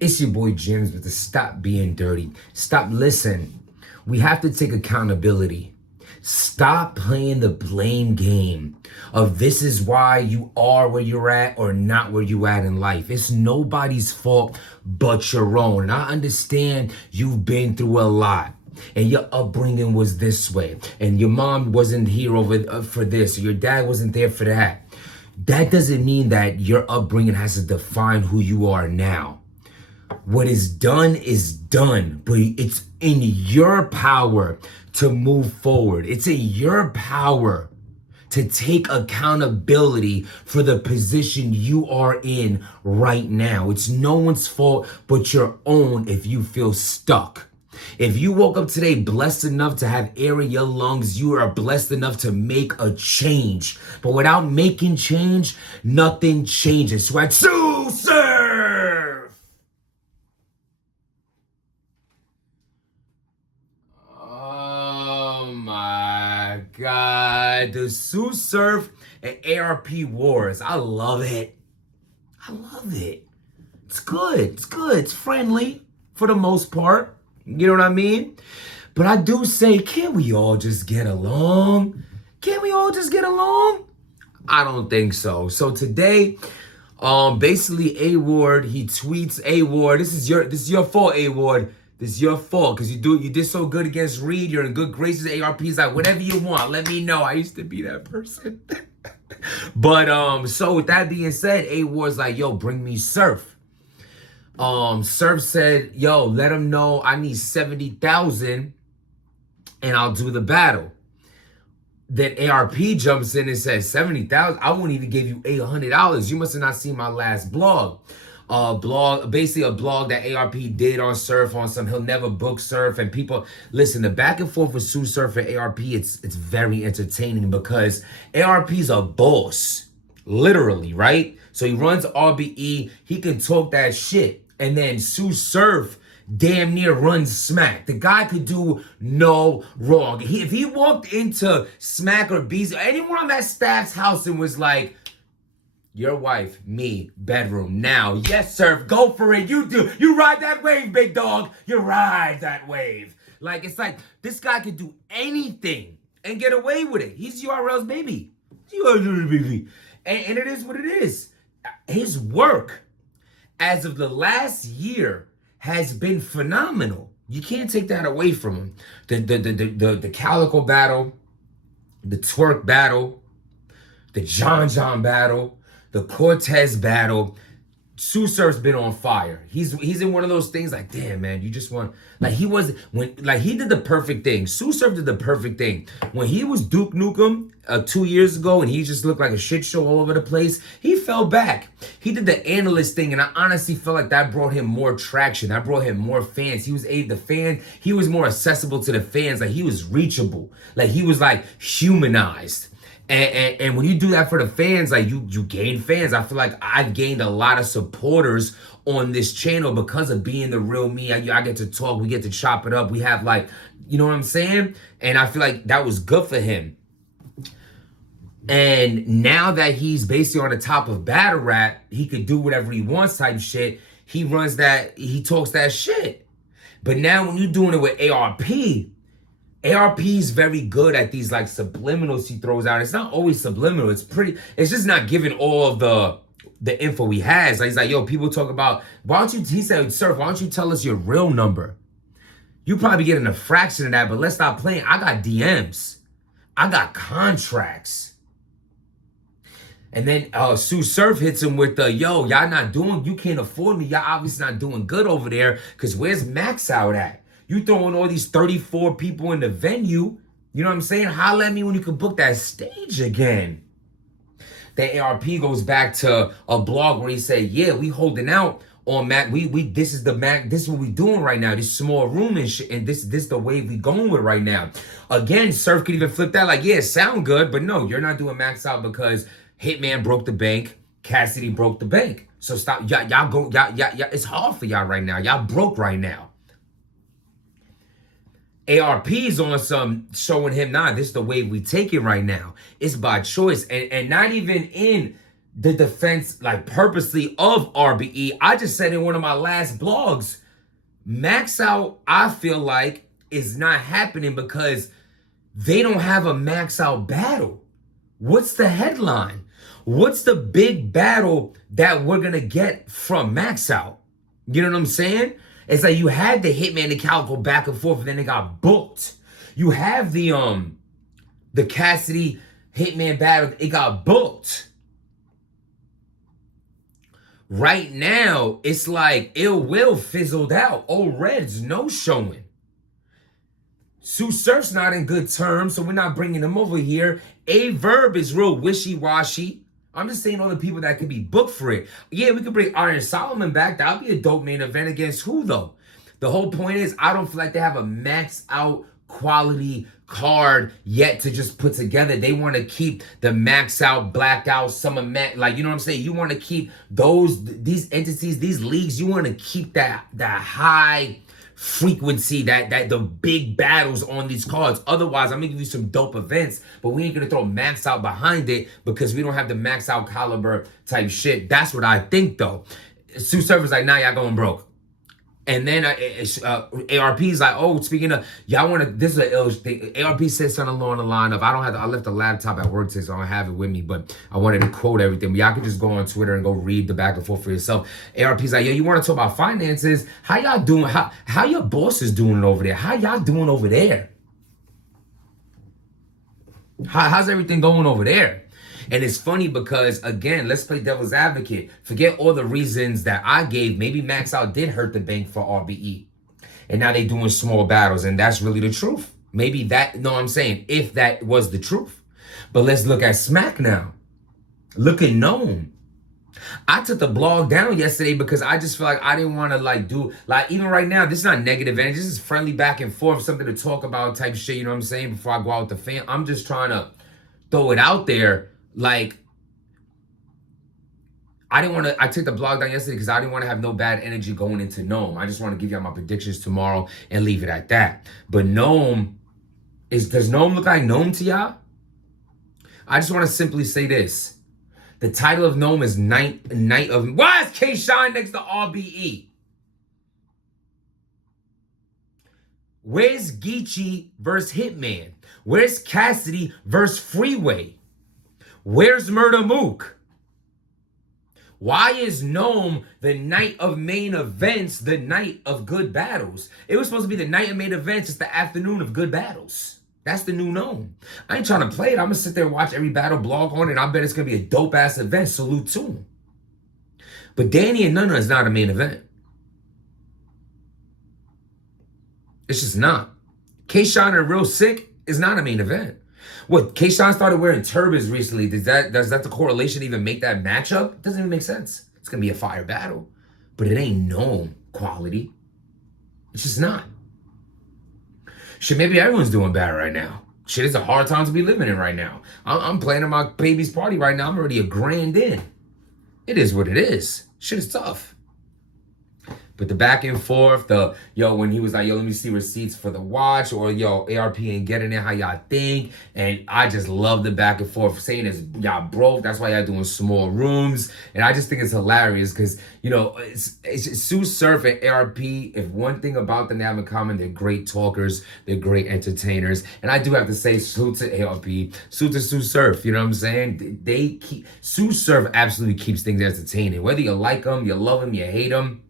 It's your boy Jims with the Stop Being Dirty. Stop, listen. We have to take accountability. Stop playing the blame game of this is why you are where you're at or not where you at in life. It's nobody's fault but your own. And I understand you've been through a lot. And your upbringing was this way. And your mom wasn't here for this. Or your dad wasn't there for that. That doesn't mean that your upbringing has to define who you are now. What is done, but it's in your power to move forward. It's in your power to take accountability for the position you are in right now. It's no one's fault but your own if you feel stuck. If you woke up today blessed enough to have air in your lungs, you are blessed enough to make a change. But without making change, nothing changes. So I serve. Oh my God. The Sue Surf and ARP Wars. I love it. I love it. It's good. It's good. It's friendly for the most part. You know what I mean? But I do say, can't we all just get along? Can't we all just get along? I don't think so. So today, basically A-Ward, he tweets, A-Ward, this is your fault, A-Ward. This is your fault because you did so good against Reed. You're in good graces. ARP's like, whatever you want, let me know. I used to be that person. But so with that being said, A-Ward's like, yo, bring me Surf. Surf said, yo, let him know I need 70,000 and I'll do the battle. Then ARP jumps in and says, 70,000? I won't even give you $800. You must have not seen my last blog. Basically a blog that ARP did on Surf on some he'll never book Surf, and people listen, the back and forth with Sue Surf and ARP, it's very entertaining because ARP's a boss, literally, right? So he runs RBE, he can talk that shit, and then Sue Surf damn near runs Smack. The guy could do no wrong. If he walked into Smack or Bees, anyone on that staff's house and was like, your wife, me, bedroom, now. Yes, Surf, go for it. You do. You ride that wave, big dog. You ride that wave. Like, it's like, this guy could do anything and get away with it. He's URL's baby. URL's baby. And it is what it is. His work, as of the last year, has been phenomenal. You can't take that away from him. The Calico battle, the Twerk battle, the John battle, the Cortez battle. Sue Surf's been on fire. He's in one of those things like, damn, man, you just want, like he did the perfect thing. Sue Surf did the perfect thing. When he was Duke Nukem 2 years ago and he just looked like a shit show all over the place, he fell back. He did the analyst thing, and I honestly felt like that brought him more traction. That brought him more fans. He was more accessible to the fans. Like he was reachable. Like he was like humanized. And when you do that for the fans, like you gain fans. I feel like I've gained a lot of supporters on this channel because of being the real me. I get to talk, we get to chop it up. We have like, you know what I'm saying? And I feel like that was good for him. And now that he's basically on the top of battle rap, he could do whatever he wants type shit. He talks that shit. But now when you're doing it with ARP is very good at these like subliminals he throws out. It's not always subliminal. It's just not giving all of the info he has. Like he's like, yo, people talk about, he said, Surf, why don't you tell us your real number? You probably getting a fraction of that, but let's stop playing. I got DMs. I got contracts. And then Sue Surf hits him with the, yo, you can't afford me. Y'all obviously not doing good over there because where's Max out at? You throwing all these 34 people in the venue. You know what I'm saying? Holla at me when you can book that stage again. The ARP goes back to a blog where he said, yeah, we holding out on Mac. This is what we doing right now. This small room and shit. And this the way we going with right now. Again, Surf could even flip that like, yeah, it sound good, but no, you're not doing Max out because Hitman broke the bank. Cassidy broke the bank. So stop. Y'all it's hard for y'all right now. Y'all broke right now. ARP's on some showing him, nah, this is the way we take it right now. It's by choice. And not even in the defense, like purposely, of RBE. I just said in one of my last blogs, max out, I feel like, is not happening because they don't have a max out battle. What's the headline? What's the big battle that we're gonna get from max out? You know what I'm saying? It's like you had the Hitman and Calico back and forth, and then they got booked. You have the Cassidy Hitman battle, it got booked. Right now, it's like Ill Will fizzled out. Old Red's no showing. Sue Surf's not in good terms, so we're not bringing him over here. A Verb is real wishy-washy. I'm just saying all the people that could be booked for it. Yeah, we could bring Iron Solomon back. That would be a dope main event against who, though? The whole point is, I don't feel like they have a max out quality card yet to just put together. They want to keep the max out, blackout, summer max, like, you know what I'm saying? You want to keep these entities, these leagues, you want to keep that high frequency, that the big battles on these cards. Otherwise, I'm gonna give you some dope events, but we ain't gonna throw max out behind it because we don't have the max out caliber type shit. That's what I think, though. Sue Surfer's like, nah, y'all going broke. And then ARP's like, oh, speaking of, y'all want to, this is an ill thing. ARP said something along the line of, I left the laptop at work today, so I don't have it with me, but I wanted to quote everything. But y'all can just go on Twitter and go read the back and forth for yourself. ARP's like, yo, you want to talk about finances? How y'all doing? How your boss is doing over there? How y'all doing over there? How's everything going over there? And it's funny because, again, let's play devil's advocate. Forget all the reasons that I gave. Maybe max out did hurt the bank for RBE. And now they doing small battles, and that's really the truth. Maybe that, no, I'm saying, if that was the truth. But let's look at Smack now. Look at Gnome. I took the blog down yesterday because I just feel like I didn't want to do, even right now, this is not negative energy. This is friendly back and forth, something to talk about type shit, you know what I'm saying, before I go out with the fan. I'm just trying to throw it out there. I took the blog down yesterday because I didn't want to have no bad energy going into Gnome. I just want to give y'all my predictions tomorrow and leave it at that. But Gnome, does Gnome look like Gnome to y'all? I just want to simply say this. The title of Gnome is Night of... Why is K-Shine next to RBE? Where's Geechee versus Hitman? Where's Cassidy versus Freeway? Where's Murder Mook? Why is Gnome the night of main events, the night of good battles? It was supposed to be the night of main events. It's the afternoon of good battles. That's the new Gnome. I ain't trying to play it. I'm going to sit there and watch every battle blog on it. And I bet it's going to be a dope-ass event. Salute to him. But Danny and Nunna is not a main event. It's just not. K-Shine and Real Sick is not a main event. What, K-Shine started wearing turbans recently. Does that the correlation even make that matchup? It doesn't even make sense. It's going to be a fire battle. But it ain't Gnome quality. It's just not. Shit, maybe everyone's doing bad right now. Shit, it's a hard time to be living in right now. I'm playing at my baby's party right now. I'm already $1,000 in. It is what it is. Shit is tough. But the back and forth, when he was like, yo, let me see receipts for the watch, or yo, ARP ain't getting it, how y'all think? And I just love the back and forth, saying it's y'all broke, that's why y'all doing small rooms. And I just think it's hilarious because, it's Sue Surf and ARP, if one thing about them they have in common, they're great talkers, they're great entertainers. And I do have to say, salute to ARP, salute to Sue Surf, you know what I'm saying? Sue Surf absolutely keeps things entertaining. Whether you like him, you love him, you hate him,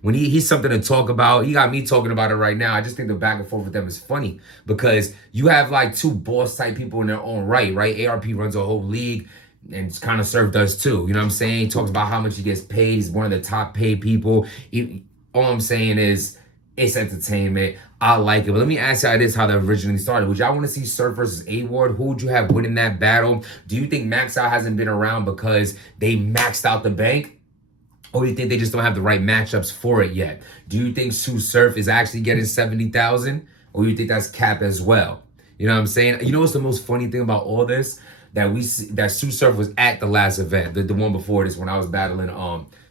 when he's something to talk about, he got me talking about it right now. I just think the back and forth with them is funny because you have two boss type people in their own right? ARP runs a whole league and kind of Surf does too. You know what I'm saying? He talks about how much he gets paid. He's one of the top paid people. All I'm saying is it's entertainment. I like it. But let me ask y'all this, how that originally started. Would y'all want to see Surf versus A-Ward? Who would you have winning that battle? Do you think Max Out hasn't been around because they maxed out the bank? Or do you think they just don't have the right matchups for it yet? Do you think Sue Surf is actually getting 70,000? Or do you think that's cap as well? You know what I'm saying? You know what's the most funny thing about all this? That Sue Surf was at the last event, the one before this, when I was battling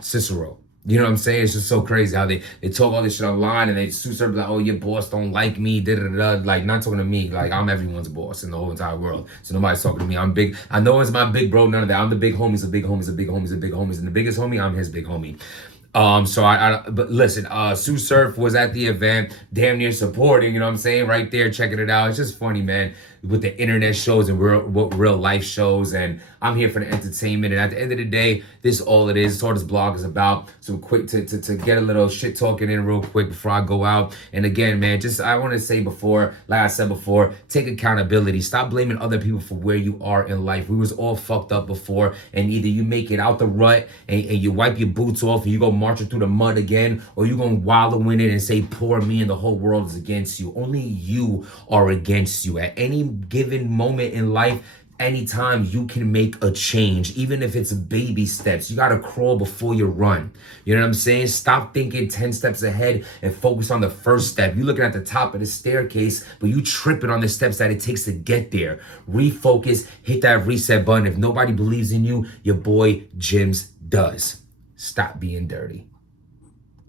Cicero. You know what I'm saying? It's just so crazy how they talk all this shit online and they Sue like, oh, your boss don't like me, da da da. Like, not talking to me. Like, I'm everyone's boss in the whole entire world. So nobody's talking to me. I'm big. I know it's my big bro, none of that. I'm the big homies, the big homies, the big homies, the big homies. And the biggest homie, I'm his big homie. But listen, Sue Surf was at the event, damn near supporting, you know what I'm saying? Right there, checking it out. It's just funny, man, with the internet shows and real life shows. And I'm here for the entertainment. And at the end of the day, this is all it is. It's all this blog is about. So quick to get a little shit talking in real quick before I go out. And again, man, I want to say before, like I said before, take accountability. Stop blaming other people for where you are in life. We was all fucked up before. And either you make it out the rut and you wipe your boots off and you go marching through the mud again, or you're going to wallow in it and say, poor me and the whole world is against you. Only you are against you. At any given moment in life, anytime you can make a change, even if it's baby steps. You got to crawl before you run. You know what I'm saying? Stop thinking 10 steps ahead and focus on the first step. You're looking at the top of the staircase, but you tripping on the steps that it takes to get there. Refocus, hit that reset button. If nobody believes in you, your boy Jims does. Stop being dirty.